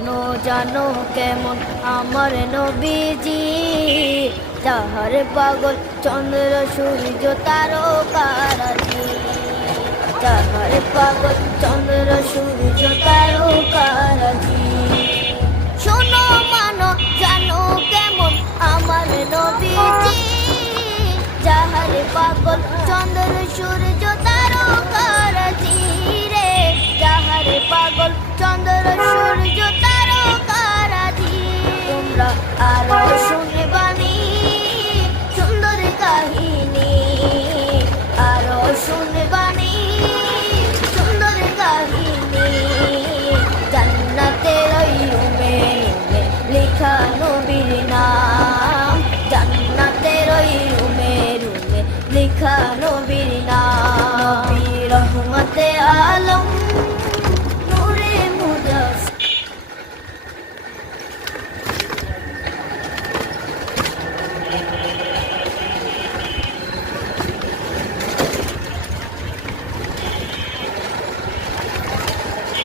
জানো জানো কেমন আমার নবীজি, যাহার পাগল চন্দ্র সূর্য তারকারাজি, যাহার পাগল চন্দ্র সূর্য তারকারাজি।